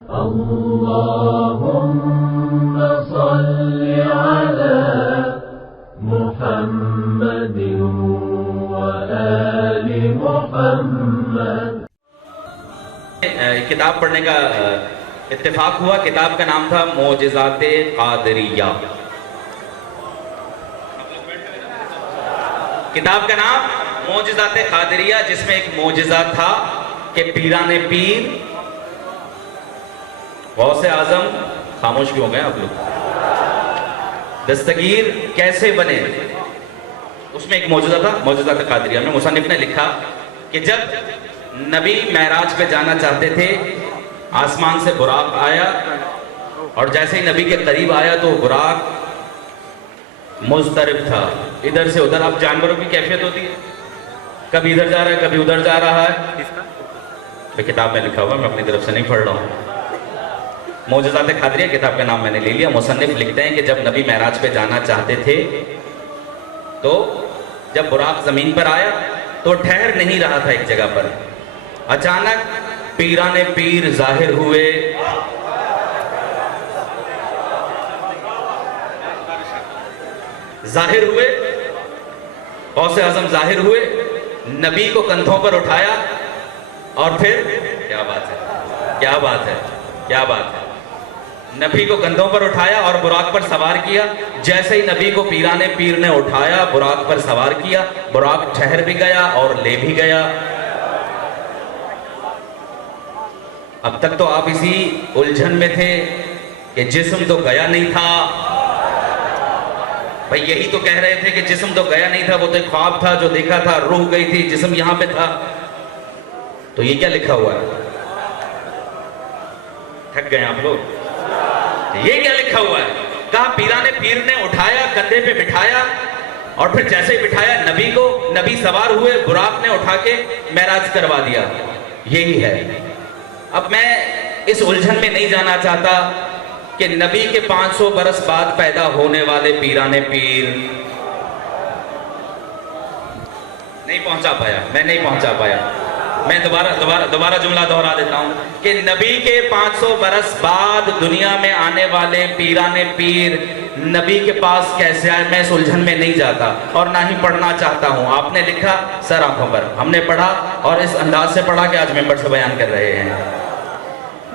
اللهم صل على محمد وآل محمد. کتاب پڑھنے کا اتفاق ہوا. کتاب کا نام تھا معجزات قادریہ. کتاب کا نام معجزات قادریہ، جس میں ایک معجزہ تھا کہ پیران پیر غوث اعظم، خاموش کیوں ہو گئے آپ لوگ، دستگیر کیسے بنے. اس میں ایک معجزہ تھا معجزات قادریہ میں. مصنف نے لکھا کہ جب نبی معراج پہ جانا چاہتے تھے، آسمان سے براق آیا، اور جیسے ہی نبی کے قریب آیا تو براق مضطرب تھا، ادھر سے ادھر. اب جانوروں کی کیفیت ہوتی ہے، کبھی ادھر جا رہا ہے کبھی ادھر جا رہا ہے. کتاب میں لکھا ہوا، میں اپنی طرف سے نہیں پڑھ رہا ہوں. معجزات قادریہ کتاب کا نام میں نے لے لیا. مصنف لکھتے ہیں کہ جب نبی معراج پہ جانا چاہتے تھے تو جب براق زمین پر آیا تو ٹھہر نہیں رہا تھا ایک جگہ پر. اچانک پیران پیر ظاہر ہوئے. غوث اعظم ظاہر ہوئے، نبی کو کندھوں پر اٹھایا، اور پھر کیا بات ہے نبی کو کندھوں پر اٹھایا اور براق پر سوار کیا. جیسے ہی نبی کو پیران پیر نے اٹھایا، براق پر سوار کیا، براق ٹھہر بھی گیا اور لے بھی گیا. اب تک تو آپ اسی الجھن میں تھے کہ جسم تو گیا نہیں تھا. بھئی یہی تو کہہ رہے تھے کہ جسم تو گیا نہیں تھا، وہ تو ایک خواب تھا جو دیکھا تھا، روح گئی تھی، جسم یہاں پہ تھا. تو یہ کیا لکھا ہوا ہے؟ تھک گئے آپ لوگ؟ یہ کیا لکھا ہوا ہے؟ کہا پیران پیر نے اٹھایا، کندھے پہ بٹھایا، اور پھر جیسے ہی بٹھایا نبی کو، نبی سوار ہوئے، براق نے اٹھا کے معراج کروا دیا. یہی ہے. اب میں اس الجھن میں نہیں جانا چاہتا کہ نبی کے 500 برس بعد پیدا ہونے والے پیران پیر نہیں پہنچا پایا. میں دوبارہ جملہ دہرا دیتا ہوں کہ نبی کے 500 برس بعد دنیا میں آنے والے پیران پیر نبی کے پاس کیسے آئے، میں اس الجھن میں نہیں جاتا اور نہ ہی پڑھنا چاہتا ہوں. آپ نے لکھا سر آنکھوں پر، ہم نے پڑھا اور اس انداز سے پڑھا کہ آج ممبر سے بیان کر رہے ہیں.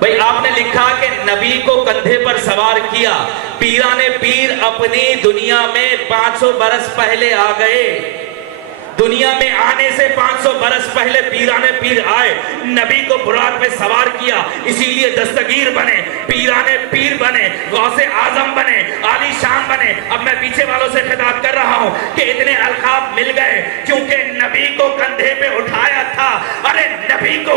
بھئی آپ نے لکھا کہ نبی کو کندھے پر سوار کیا. پیران پیر اپنی دنیا میں 500 برس پہلے آ گئے. دنیا میں آنے سے 500 برس پہلے پیران پیر آئے، نبی کو براق پہ سوار کیا، اسی لیے دستگیر بنے، پیران پیر بنے، غوث اعظم بنے، عالی شان بنے. اب میں پیچھے والوں سے خطاب کر رہا ہوں کہ اتنے القاب مل گئے کیونکہ نبی کو کندھے پہ اٹھایا تھا. ارے نبی کو